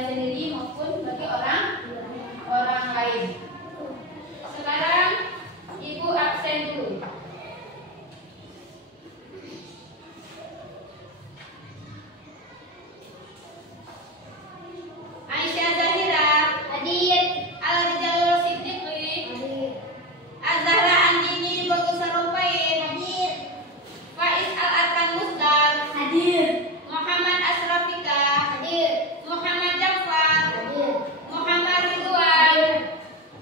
Anda sendiri maupun bagi orang lain. Sekarang Ibu absen dulu. Aisyah Zahira hadir. Al-Jalul Siddiqi hadir. Az-Zahra Andini Bagus Sarumpain hadir. Faiz Al-Arkan Musdar hadir. Muhammad Asrafika hadir. Muhammad Jafar hadir. Muhammad Ridwan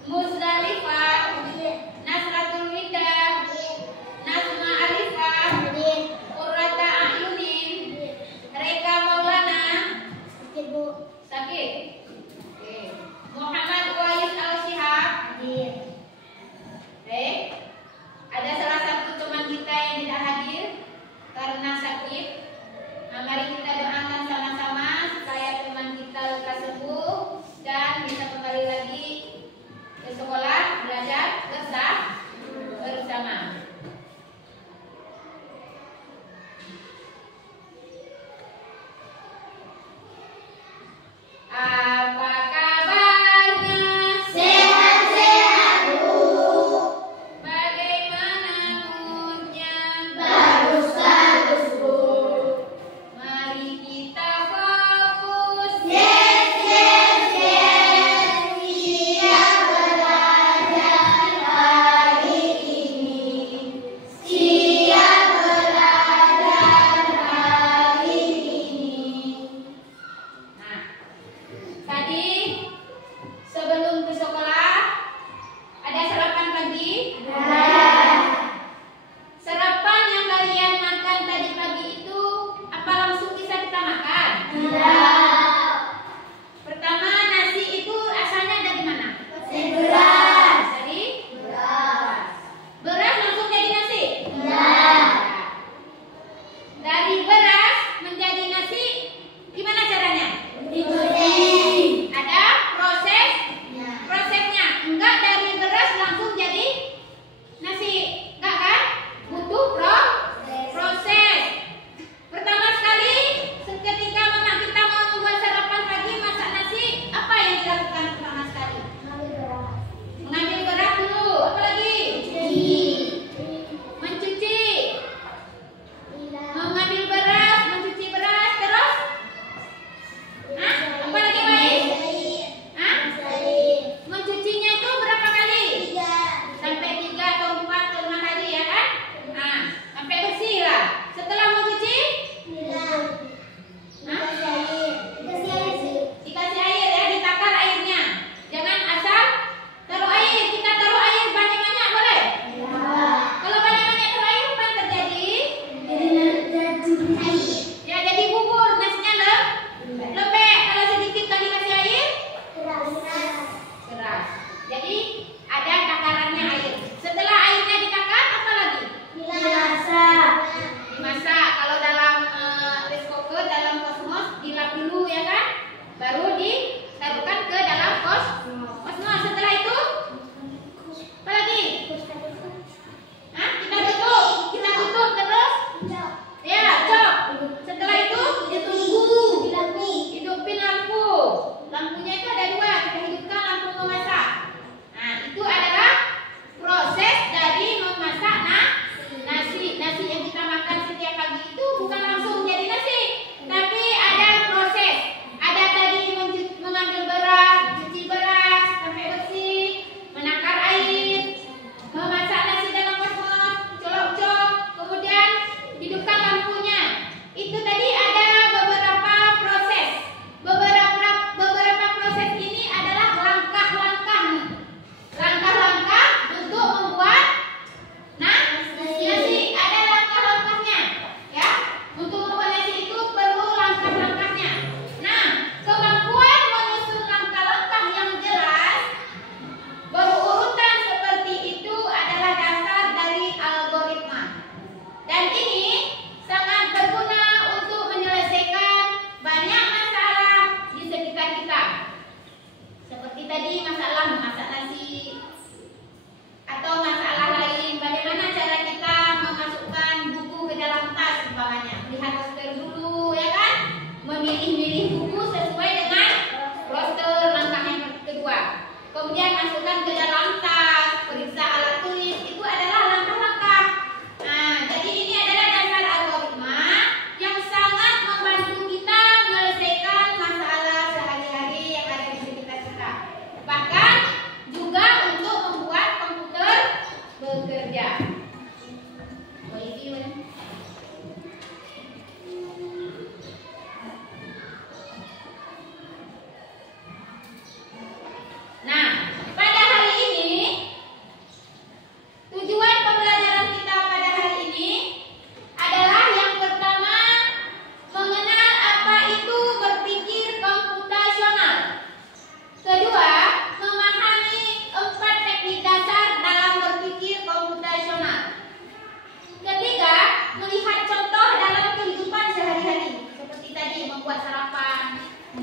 Muzdalifah hadir. Nasratul Wida hadir. Nasma Alifah hadir. Qurrata A'yunin hadir. Reka Maulana sakit Bu. Sakit. Oke. Muhammad Wais Al-Shihab hadir. Ada salah satu teman kita yang tidak hadir karena sakit. Nah, mari kita doakan sama-sama supaya teman kita lekas sembuh dan bisa kembali lagi ke sekolah belajar bersama. Apa kabarnya? Sehat-sehat Bu. Bagaimana moodnya? Bagus-bagus Bu. Mari kita fokus. Yes, yes, yes. Siap belajar hari ini. Siap belajar hari ini. Nah,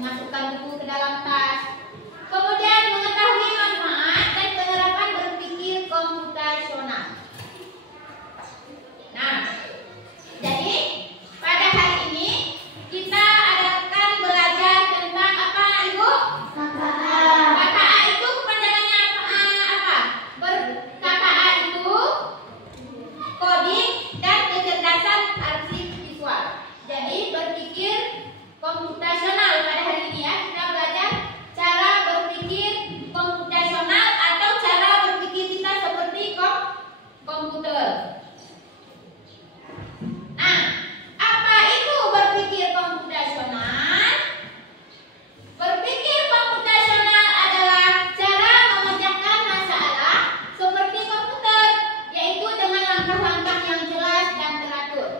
memasukkan buku ke dalam tas. Kemudian mengetahui manfaat dan penerapan berpikir komputasional. Nah, jadi pada hari ini kita akan belajar tentang apa, Ibu? KKA itu kepanjangannya apa? KKA itu coding dan kecerdasan artifisial. Jadi berpikir komputasional pada hari ini ya, kita belajar cara berpikir komputasional atau cara berpikir kita seperti komputer. Nah, apa itu berpikir komputasional? Berpikir komputasional adalah cara memecahkan masalah seperti komputer, yaitu dengan langkah-langkah yang jelas dan teratur.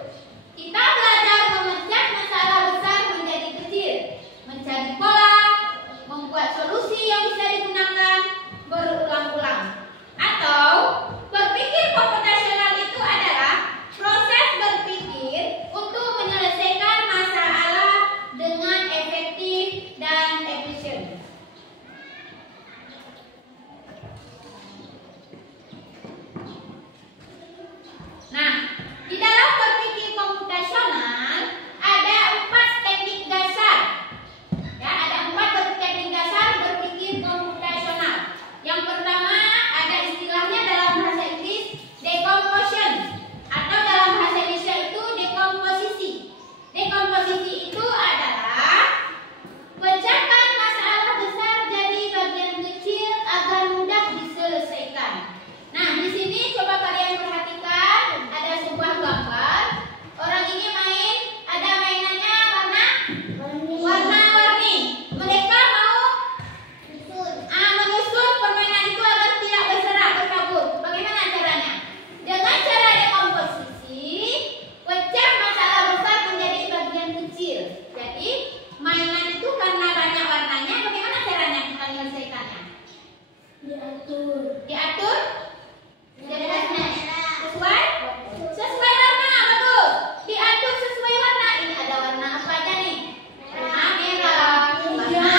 Kita belajar memecah masalah besar menjadi kecil, mencari pola, membuat solusi yang bisa digunakan berulang-ulang. Atau berpikir komputasional itu adalah proses berpikir untuk menyelesaikan masalah dengan efektif dan efisien. Nah, di dalam berpikir komputasional ada 4 teknik dasar. Ya, ada 4 teknik dasar berpikir komputasional. Yang pertama ada istilahnya dalam bahasa Inggris decomposition, atau dalam bahasa Indonesia itu dekomposisi. Dekomposisi itu adalah pecahkan masalah besar jadi bagian kecil agar mudah diselesaikan. Nah, di sini coba kalian perhatikan ada sebuah gambar. Orang ini main, ada mainannya warna-warni. Mereka mau menyusun permainan itu agar tidak berserak berkabut. Bagaimana caranya? Dengan cara dekomposisi, pecah masalah besar menjadi bagian kecil. Jadi mainan itu karena banyak warnanya, bagaimana caranya kita menyelesaikannya? Diatur? Jadi sesuai warna, bagus. Diatur sesuai warna. Ini ada warna apa aja nih? Warna merah, warna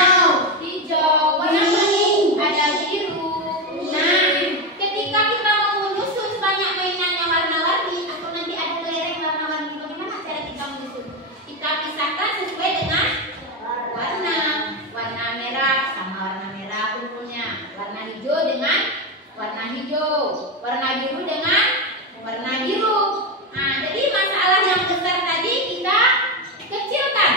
hijau, warna kuning, ada biru. Nah, ketika kita mau menyusun sebanyak mainan yang warna-warni atau nanti ada kelereng warna-warni, bagaimana cara kita menyusun? Kita pisahkan sesuai dengan warna. Warna merah sama warna merah kumpulnya. Warna hijau dengan warna hijau. Warna biru dengan warna biru. Nah, jadi masalah yang besar tadi kita kecilkan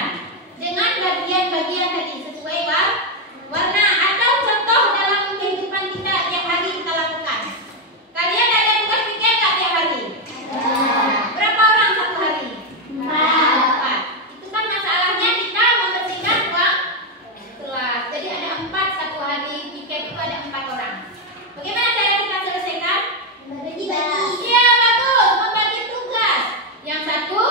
dengan bagian-bagian tadi sesuai warna. Atau contoh dalam kehidupan kita tiap hari kita lakukan. Kalian ada tugas pikir nggak tiap hari? Berapa orang satu hari? 4. Itu kan masalahnya kita membersihkan ruang kelas. Jadi ada 4 satu hari, piket itu ada 4 orang. Bagaimana cara kita selesaikan? Iya, bagus, membagi tugas. Yang satu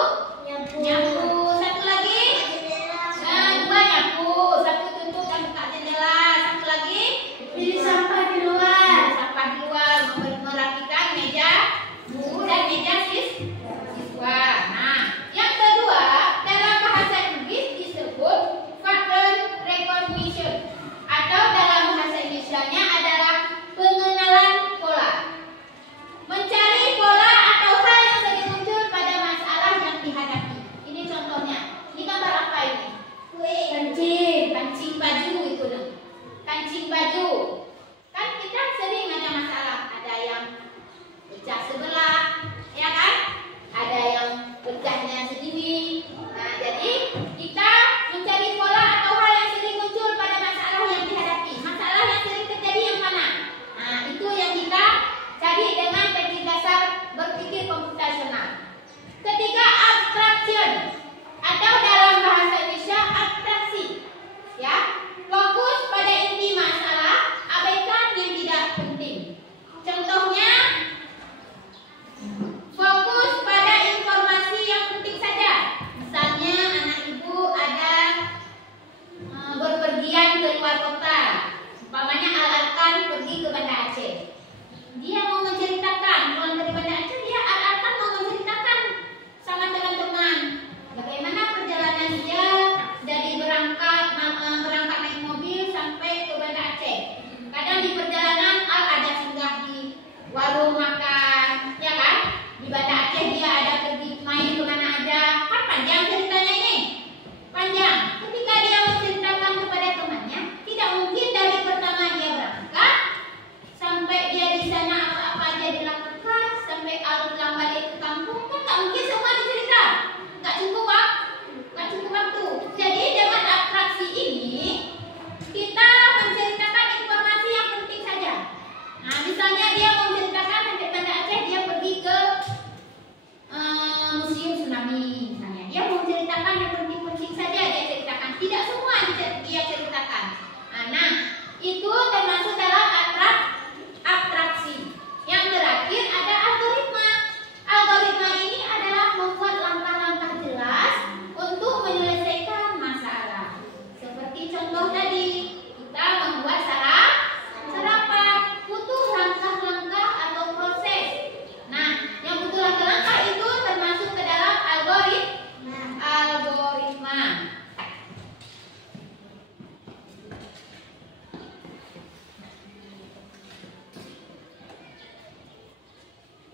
seperti contoh tadi, kita membuat sarapan, butuh langkah-langkah atau proses. Nah, yang butuh langkah-langkah itu termasuk ke dalam algoritma.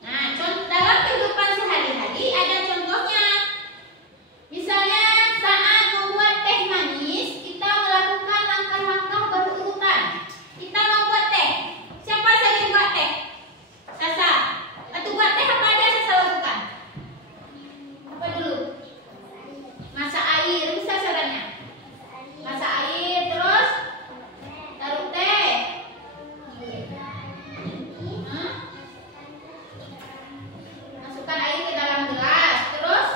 Nah, dalam kehidupan sehari-hari ada contohnya. Misalnya saat membuat teh manis, kita melakukan langkah-langkah berurutan. Kita membuat teh. Siapa sering buat teh? Sasa. Atau buat teh apa aja Sasa lakukan? Apa dulu? Masak air, bisa caranya. Masak air, terus taruh teh. Masukkan air ke dalam gelas, terus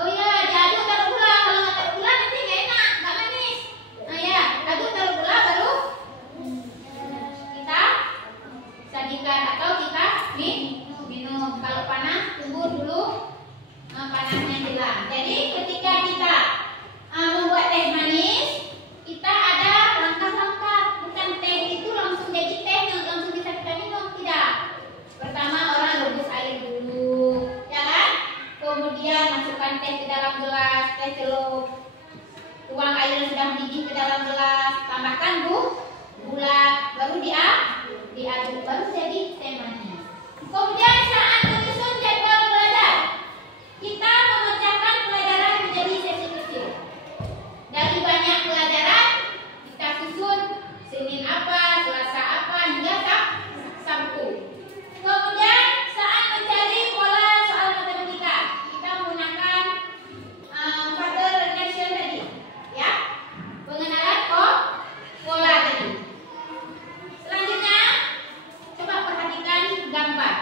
oh ya, diaduk taruh gula. Kalau nggak taruh gula nanti nggak enak, nggak manis. Nah ya, aduk taruh gula baru kita sajikan atau kita minum. Kalau panas tunggu dulu panasnya hilang. Jadi ketika kita membuat teh manis, kita ada langkah-langkah. Bukan teh itu langsung jadi teh yang langsung bisa kita minum, tidak. Pertama orang rebus air dulu, ya kan? Kemudian masukkan teh ke dalam gelas, teh celup. Tuang air yang sudah mendidih ke dalam gelas, tambahkan gula, baru diaduk, baru jadi teh manis. Kemudian saat menyusun jadwal belajar, kita memecahkan pelajaran menjadi sesi kecil. Dari banyak pelajaran, kita susun Senin apa, Selasa apa, hingga Sabtu. Kemudian saat mencari pola soal matematika, kita menggunakan pattern recognition tadi, ya, pengenalan pola tadi. Selanjutnya, coba perhatikan gambar.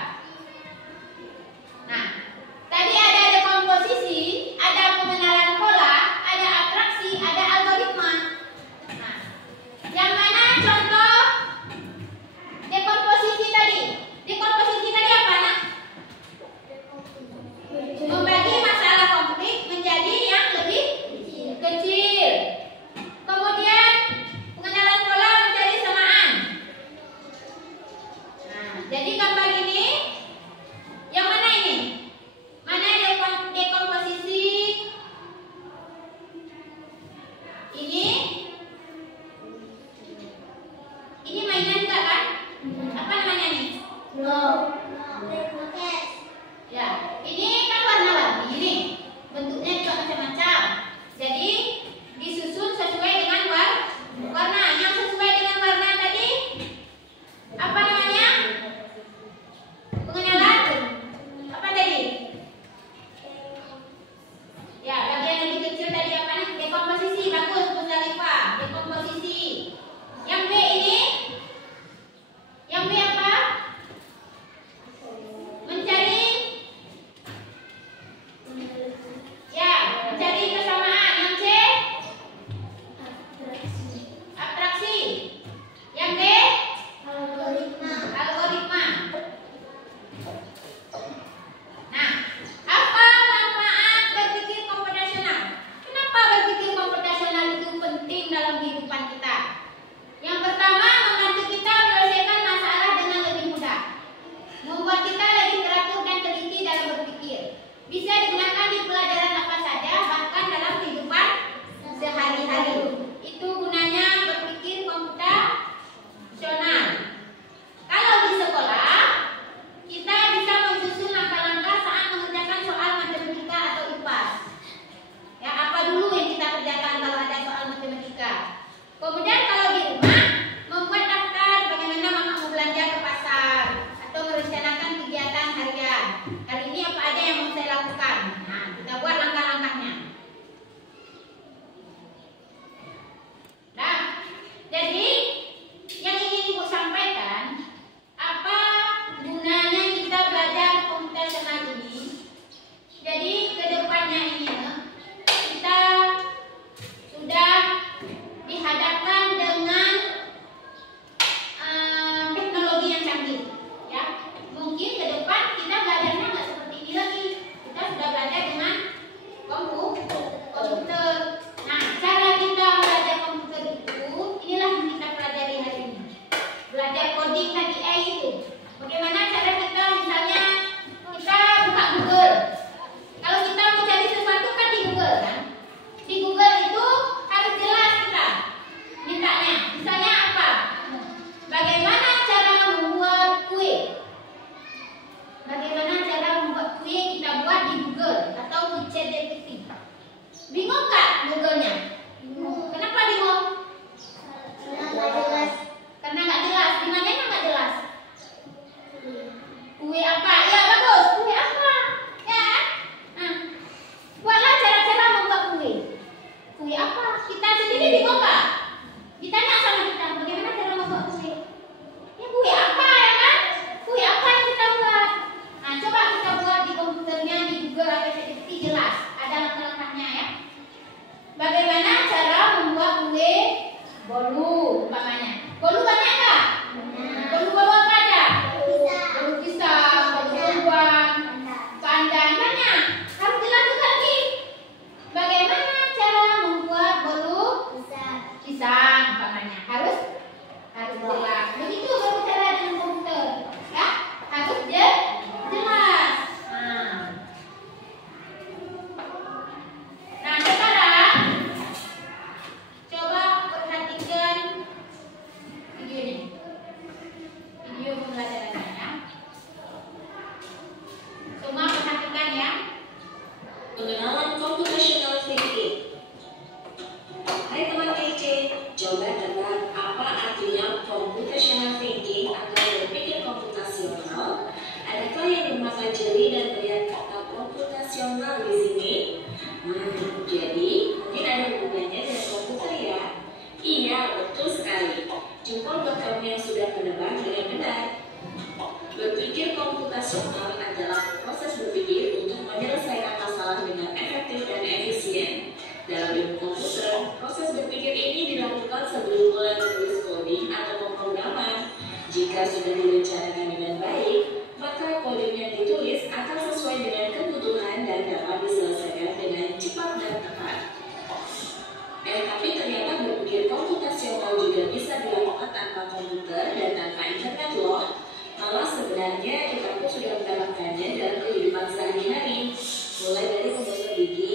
sebenarnya kita pun sudah mendapatkannya dalam kehidupan sehari-hari, mulai dari menggosok gigi,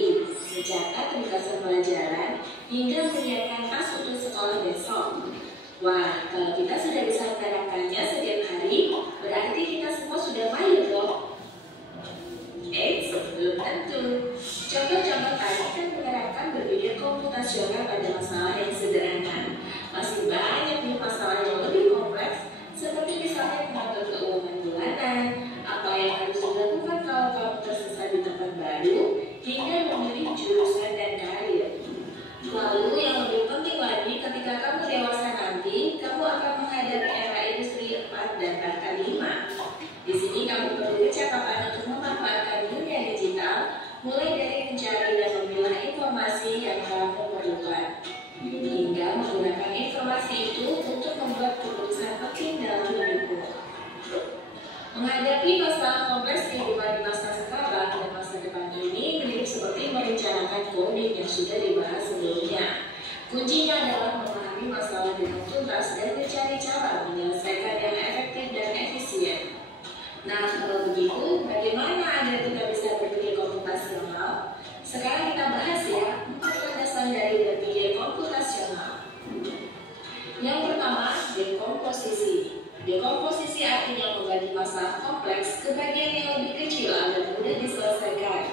mencatat ringkasan pelajaran, hingga menyiapkan tas untuk sekolah besok. Wah, kalau kita sudah bisa menerapkannya setiap hari, berarti kita semua sudah mahir dong. Belum tentu. Contoh-contoh tadi kan menerapkan berpikir komputasional pada masalah yang sederhana. Masih banyak nih masalah yang lebih kompleks, seperti misalnya mengatur keuangan bulanan, apa yang harus dilakukan kalau kamu tersesat di tempat baru, hingga memilih jurusan dan karir. Lalu yang lebih penting lagi, ketika kamu dewasa nanti, kamu akan menghadapi era industri 4 dan bahkan 5. Di sini kamu perlu kecakapan untuk memanfaatkan dunia digital, mulai dari mencari dan memilah informasi yang kamu perlukan, hingga menggunakan informasi itu untuk membuat keputusan penting dalam hidupmu. Menghadapi masalah kompleks kehidupan di masa sekarang dan masa depan ini mirip seperti merencanakan coding yang sudah dibahas sebelumnya. Kuncinya adalah memahami masalah dengan tuntas dan mencari cara menyelesaikan yang efektif dan efisien. Nah, kalau begitu, bagaimana Anda tidak bisa berpikir komputasional? Sekarang kita bahas ya, 4 landasan dari berpikir komputasional. Yang pertama, dekomposisi. Dekomposisi artinya membagi masalah kompleks ke bagian yang lebih kecil agar mudah diselesaikan.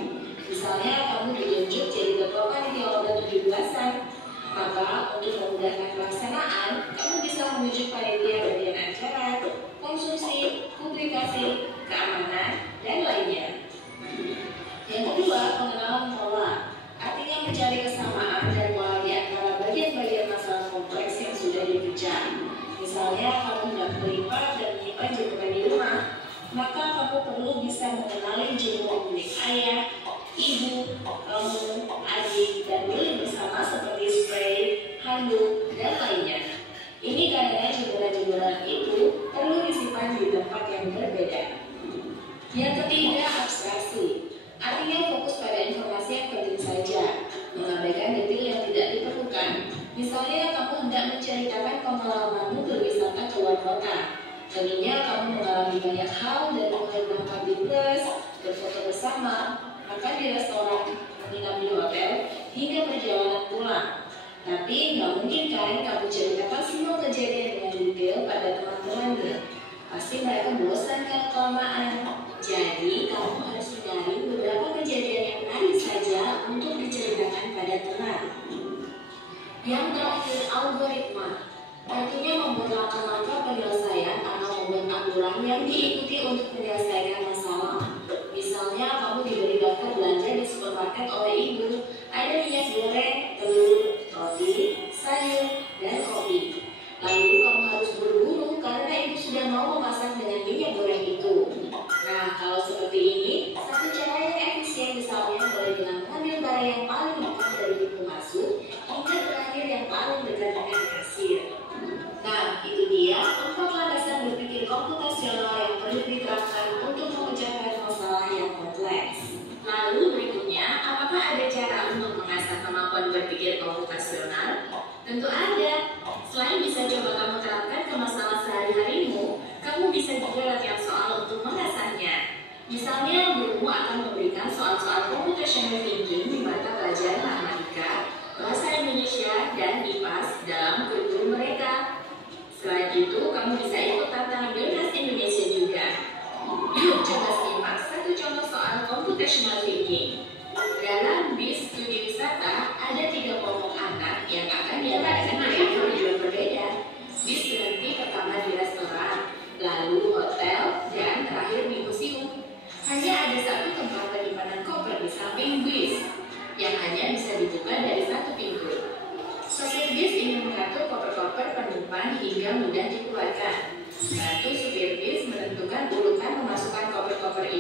Misalnya, kamu ditunjuk jadi ketua panitia lomba 17-an. Maka, untuk memudahkan pelaksanaan, kamu bisa menuju panitia bagian acara, konsumsi, publikasi, keamanan, dan lainnya. Yang kedua, pengenalan pola. Artinya mencari kesamaan dan pola di antara bagian-bagian masalah kompleks yang sudah dipecah. Misalnya, kamu hendak melipat dan menyimpan jemuran di rumah, maka kamu perlu bisa mengenali jemuran milik ayah, ibu, kamu, adik, dan milik bersama seperti spray, handuk, dan lainnya. Ini karena jemuran-jemuran itu perlu disimpan di tempat yang berbeda. Yang ketiga, abstraksi. Artinya fokus pada informasi yang penting saja, mengabaikan detail yang tidak diperlukan. Misalnya, kamu hendak menceritakan pengalamanmu berwisata ke luar kota. Tentunya kamu mengalami banyak hal dari mulai berangkat di bus, berfoto bersama, makan di restoran, menginap di hotel, hingga perjalanan pulang. Tapi nggak mungkin kan kamu ceritakan semua kejadian dengan detail pada teman-temannya. Pasti mereka bosan kalau kelamaan. Jadi kamu harus mencari beberapa kejadian yang menarik saja untuk diceritakan pada teman. Yang terakhir, algoritma. Artinya membuat langkah-langkah penyelesaian atau membuat aturan yang diikuti untuk menyelesaikan masalah. Misalnya kamu diberi daftar belanja di supermarket oleh ibu, ada minyak goreng, telur, roti, sayur, dan kopi. Lalu kamu harus buru-buru karena ibu sudah mau memasak dengan minyak goreng itu. Nah, kalau seperti ini, satu cara yang efisien misalnya boleh dengan mengambil barang yang paling dekat dari pintu masuk hingga terakhir yang paling dekat dengan kasir. Nah, itu dia 4 landasan berpikir komputasional yang perlu diterapkan untuk memecahkan masalah yang kompleks. Lalu berikutnya, apakah ada cara untuk mengasah kemampuan berpikir komputasional? Tentu ada. Selain bisa coba kamu terapkan ke masalah sehari-harimu, kamu bisa juga latihan soal untuk mengasahnya. Misalnya, gurumu akan memberikan soal-soal computational thinking di mata pelajaran matematika, bahasa Indonesia, dan IPAS dalam kurikulum mereka. Selain itu, kamu bisa ikut tantangan Bebas Indonesia juga. Yuk coba simak satu contoh soal computational thinking. Dalam bis studi wisata, ada 3 kelompok anak yang akan diadakan dengan tujuan berbeda. Bis berhenti pertama di restoran, lalu hotel, dan terakhir di museum. Hanya ada satu tempat penyimpanan koper di samping bis, yang hanya bisa dibuka dari satu pintu. Sopir bis ingin mengatur koper-koper penumpang hingga mudah dikeluarkan. Bantu supir bis menentukan urutan memasukkan koper-koper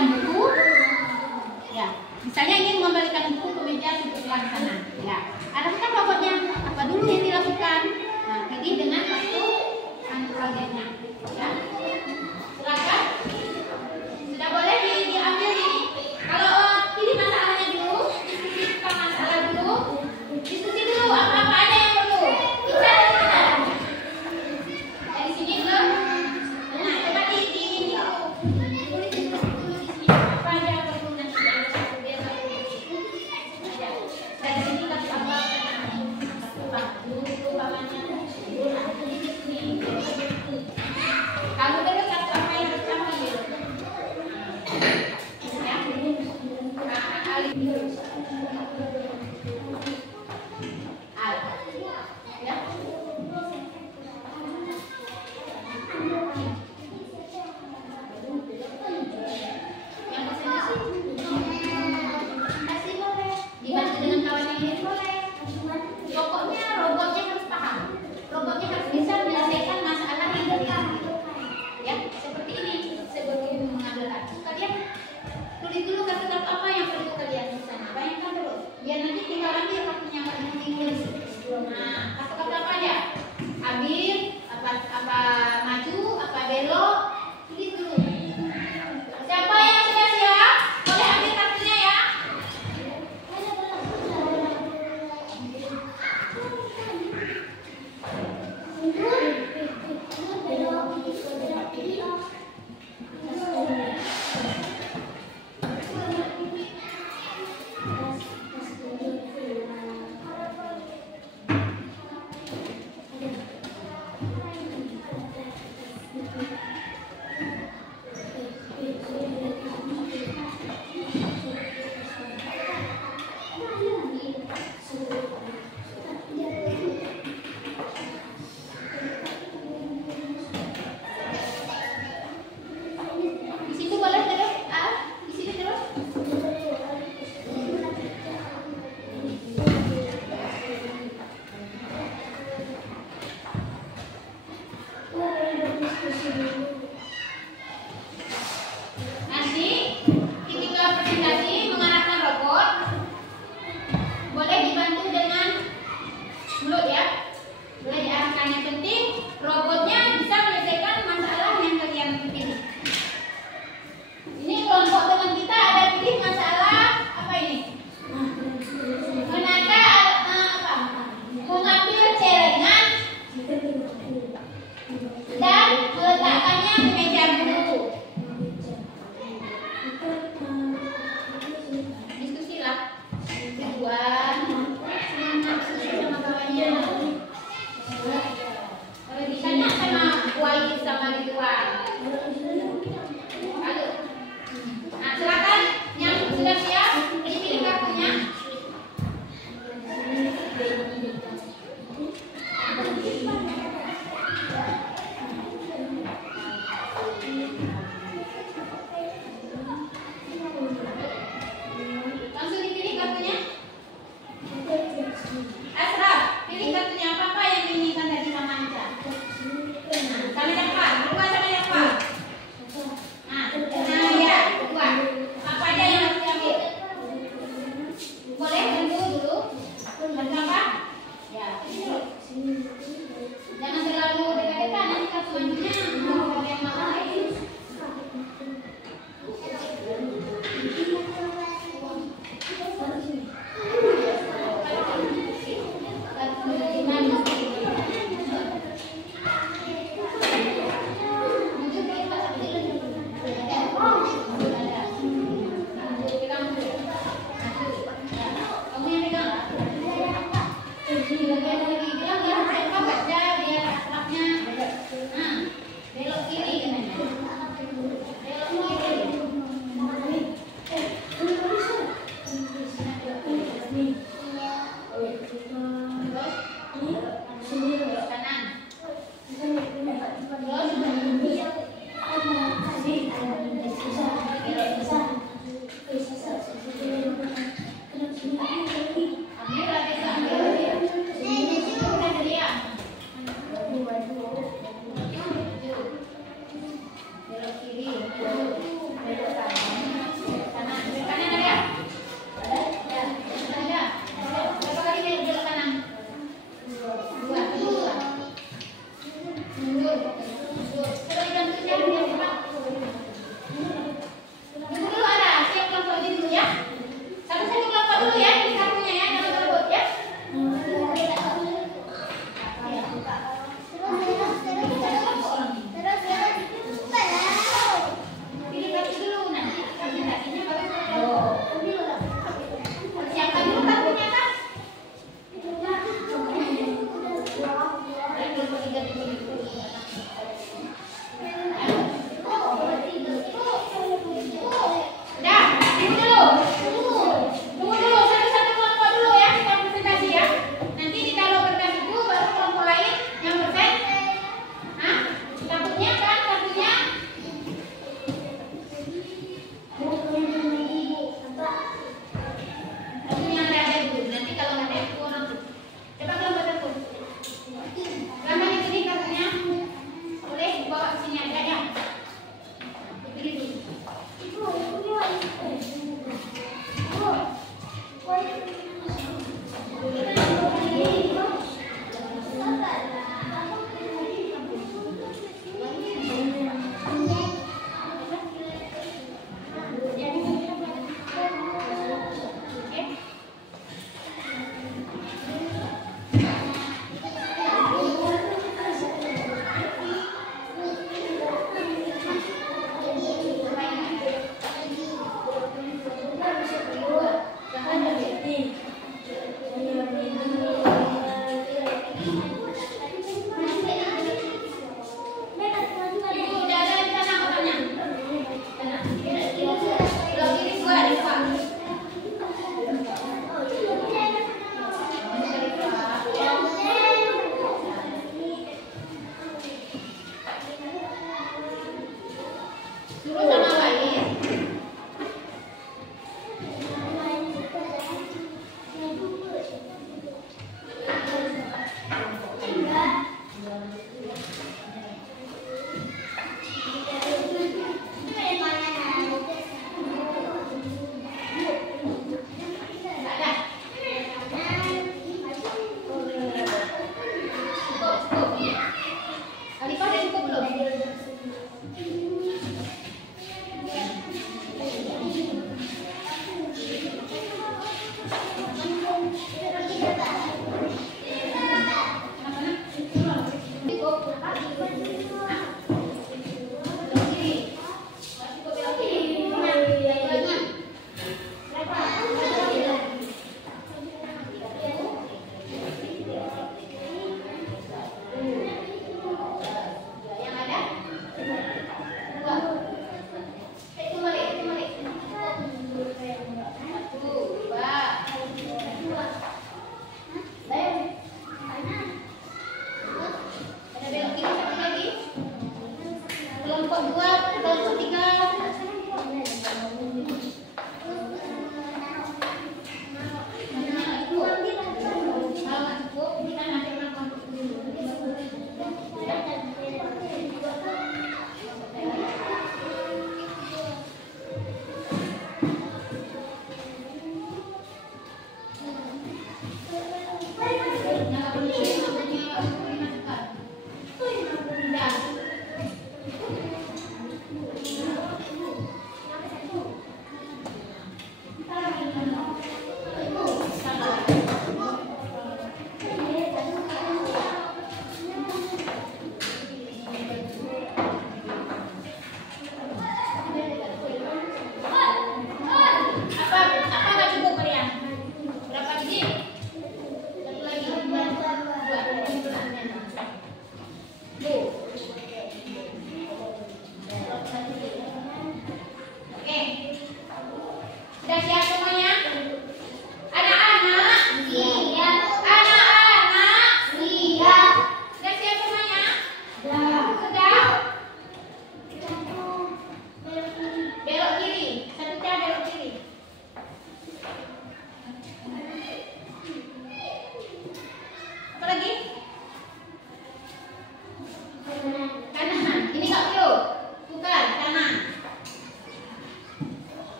mengembalikan buku. Ya, misalnya ingin mengembalikan buku ke meja sebelah kanan. Ya, arahkan robotnya. Apa dulu yang dilakukan? Nah, pilih dengan kartu targetnya. Ya, silakan. Sudah boleh diambil ini. Kalau ini masalahnya dulu, diskusi tentang masalah dulu. Diskusi dulu apa ada yang perlu. Bisa tidak? Dari sini ke. Nah, coba di tulis diskusi dulu di sini. Apa aja yang perlu nanti dari satu dia satu di situ. Dari sini ke apa? Dulu pamannya. Kamu dulu satu apa yang harus kamu ambil? Ya, alih dulu. Ya. Yang kasih boleh. Dibantu dengan kawan ini boleh. Pokoknya robotnya harus paham. Robotnya harus bisa menyelesaikan masalah yang terjadi. Ya, seperti ini. Sebelum mengambil kartu, kalian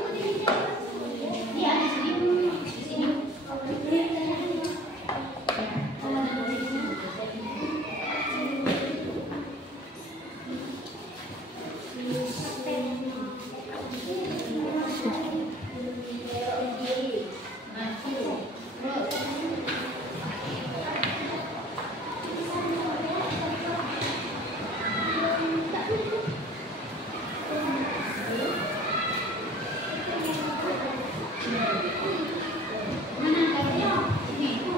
Iya, di sini. Di sini. Mana taruhnya? Sini.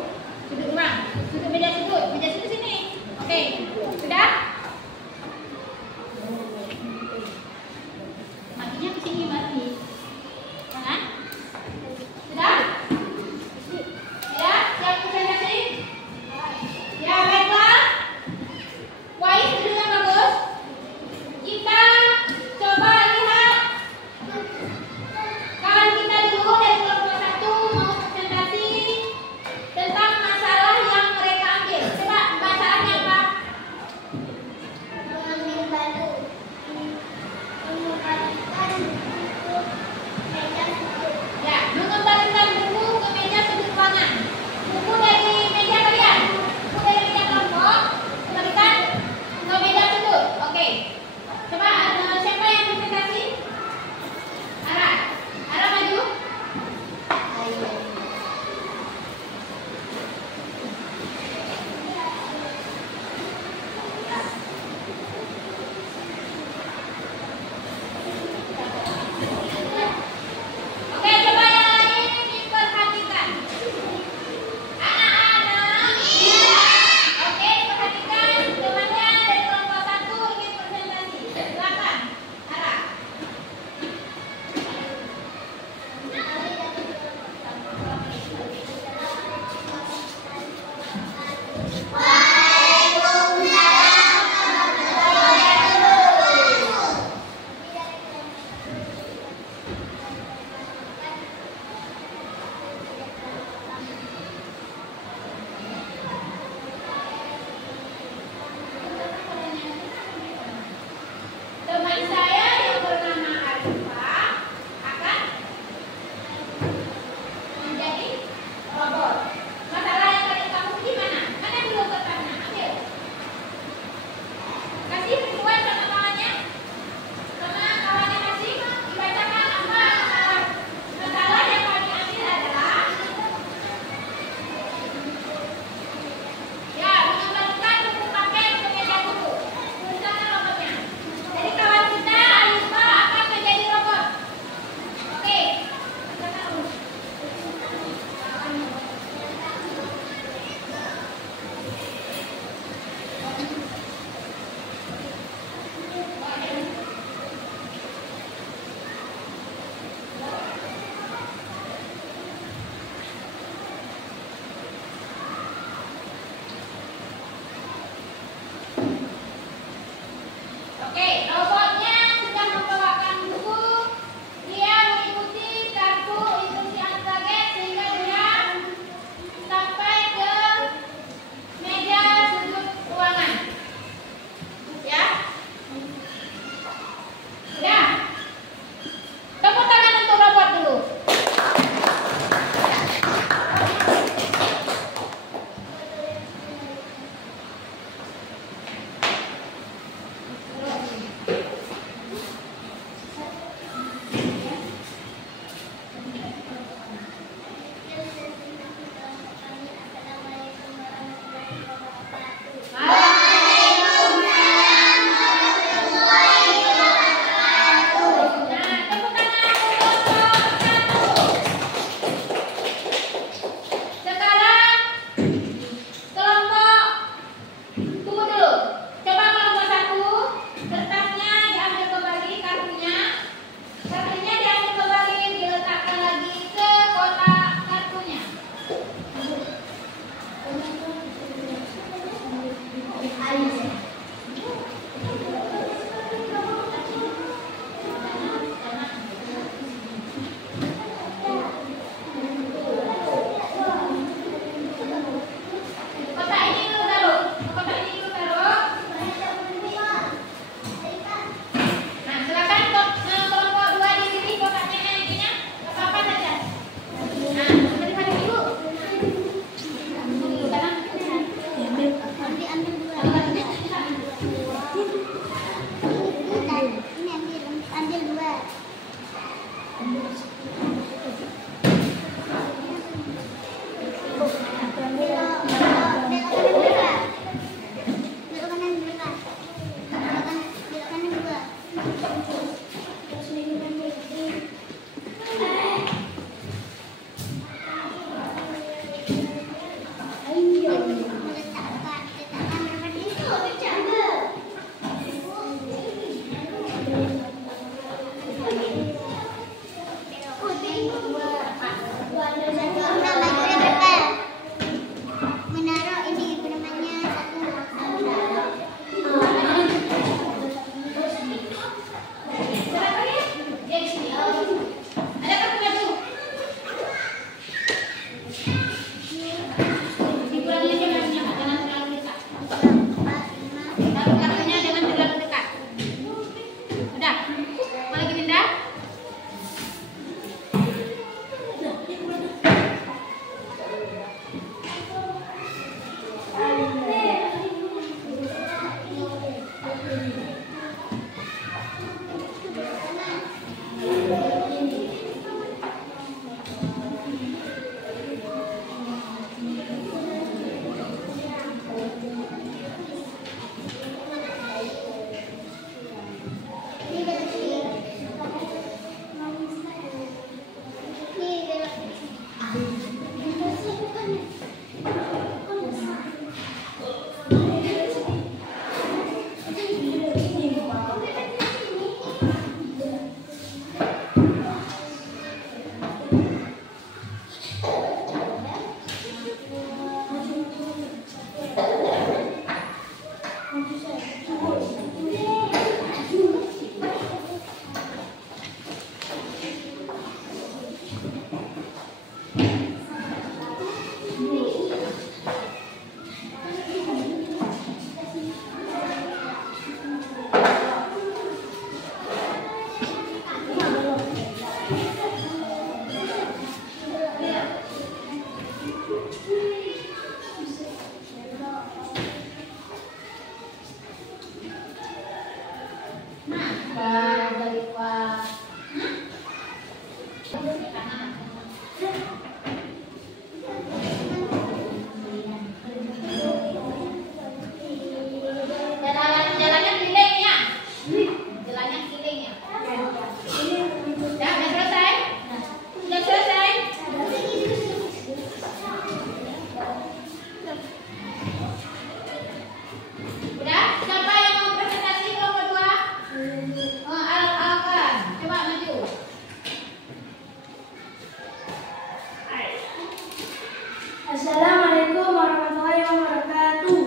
Assalamualaikum warahmatullahi wabarakatuh.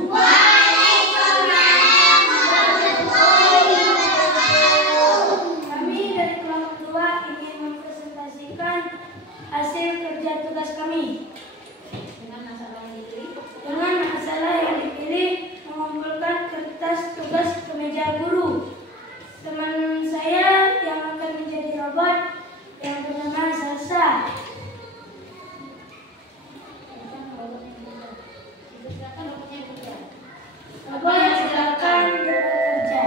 Kami dari kelompok 2 ingin mempresentasikan hasil kerja tugas kami. Dengan masalah yang dipilih mengumpulkan kertas tugas ke meja guru. Teman saya yang akan menjadi robot yang bernama Salsa. Robot silakan bekerja.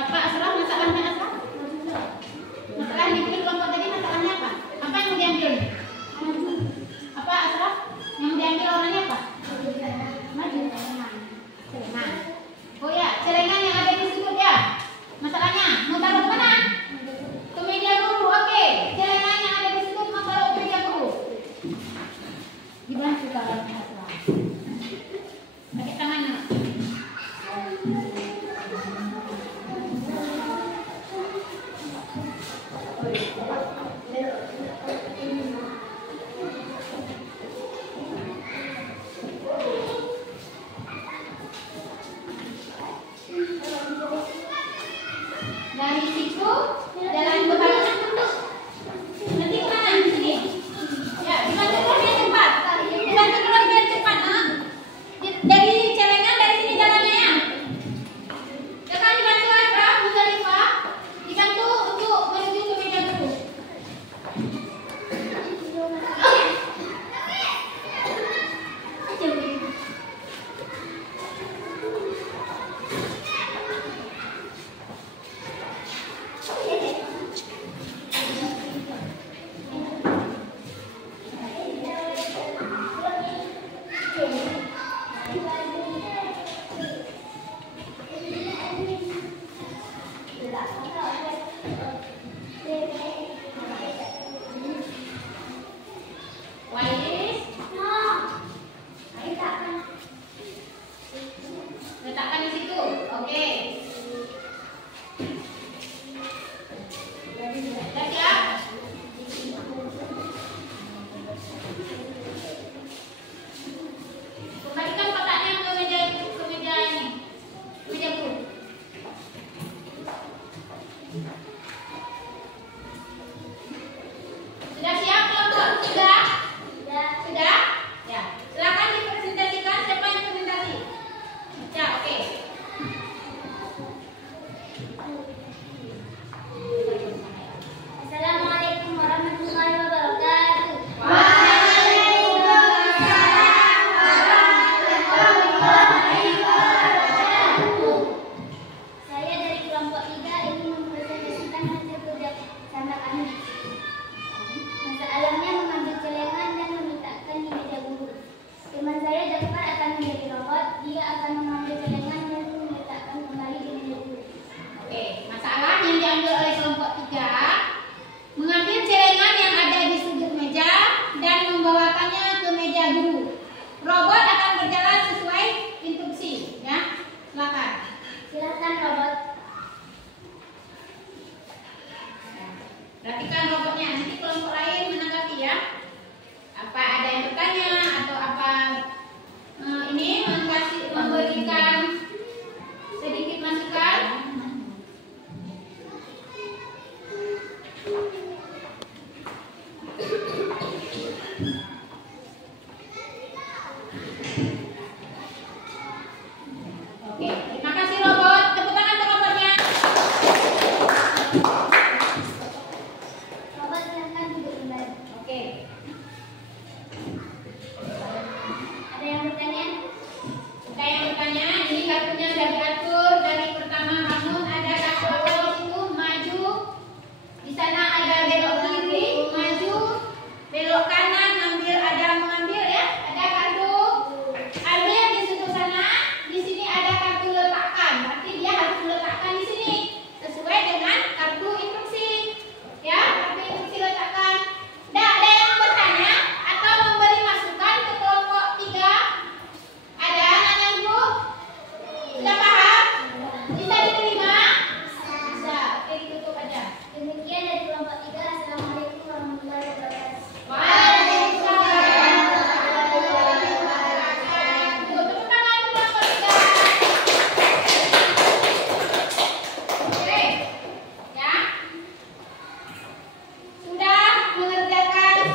Apa Asraf masalahnya Asraf? Masalah di kelompok tadi masalahnya apa? Apa yang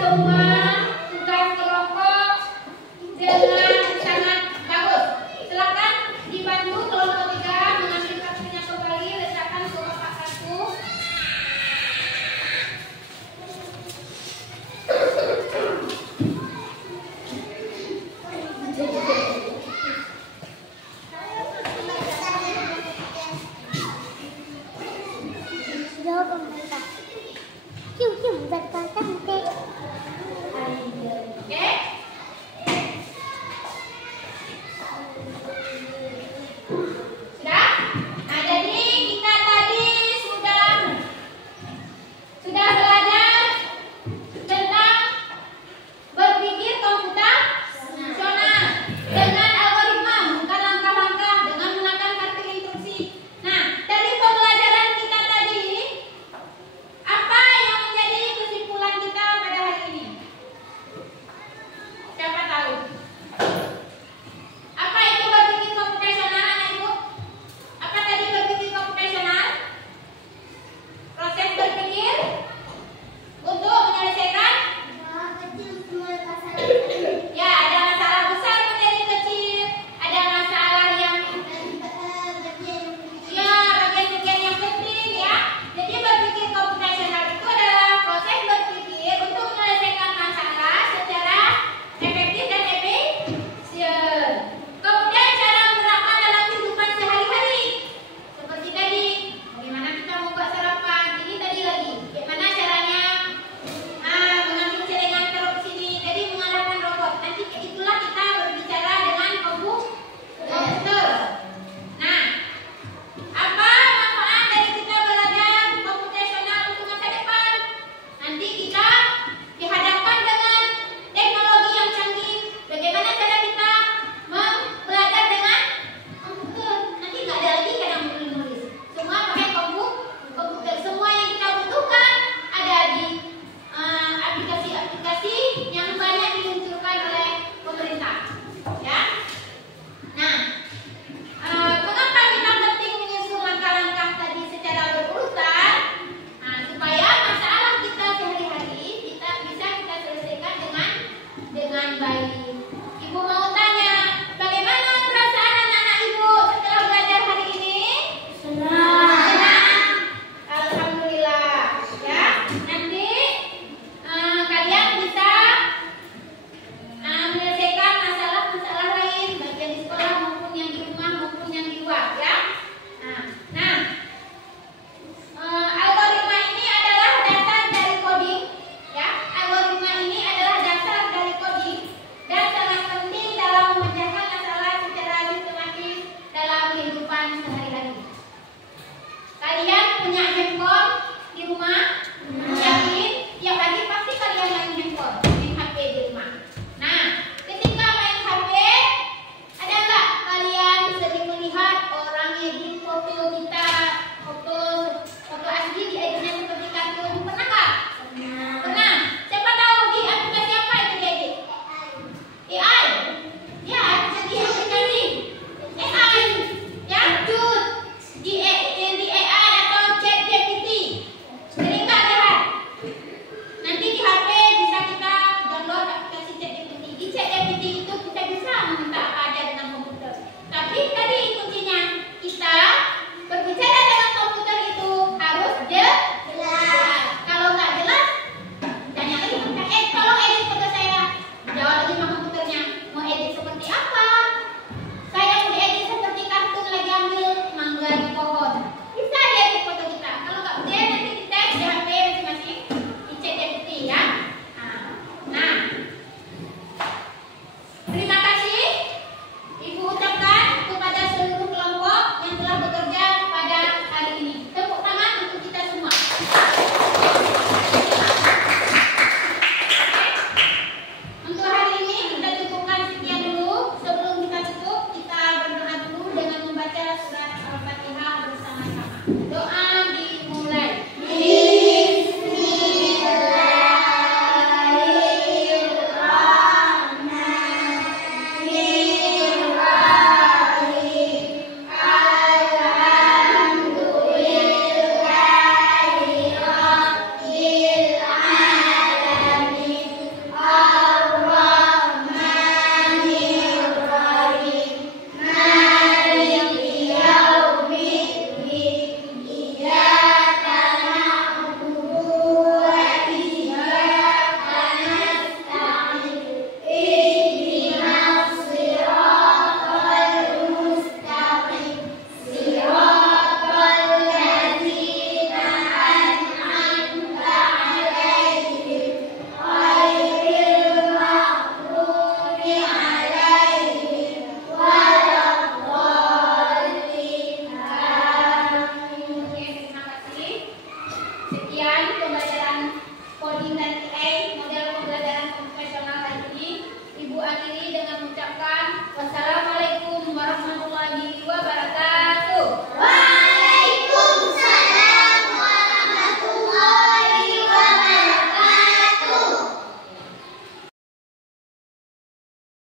semua tugas kelompok dengan sangat bagus. Silakan dibantu kelompok 3 mengambil kartunya kembali, letakkan ke kotak kartu. Oke? Sudah? Nah, jadi kita tadi sudah belajar tentang berpikir komputasional dengan algoritma, bukan langkah-langkah, dengan menggunakan kartu instruksi. Nah, dari pembelajaran kita tadi, apa yang menjadi kesimpulan kita pada hari ini? Siapa tahu? Apa itu berpikir komputasional, anak ibu? Apa tadi berpikir komputasional? Proses berpikir untuk menyelesaikan ya, ada masalah besar menjadi kecil, ada masalah yang ya bagian-bagian yang penting ya. Jadi berpikir komputasional itu adalah proses berpikir untuk menyelesaikan masalah secara efektif dan efisien. Kemudian cara menerapkan dalam kehidupan sehari-hari. Seperti tadi, bagaimana kita membuat sarapan. Ini tadi lagi, bagaimana caranya mengambil celengan taruh di sini. Jadi mengandalkan robot. Nanti itulah kita berbicara dengan komputer. Nah, apa manfaat dari kita belajar komputasional untuk masa depan? Nanti kita dihadapkan dengan teknologi yang canggih. Bagaimana cara kita belajar dengan komputer? Nanti nggak ada lagi kadang menulis. Semua pakai komputer. Semua yang kita butuhkan ada di aplikasi-aplikasi yang banyak diluncurkan oleh pemerintah. Ya. Nah, mengapa kita penting menyusun langkah-langkah tadi secara berurutan? Nah, supaya masalah kita sehari-hari kita bisa selesaikan dengan baik.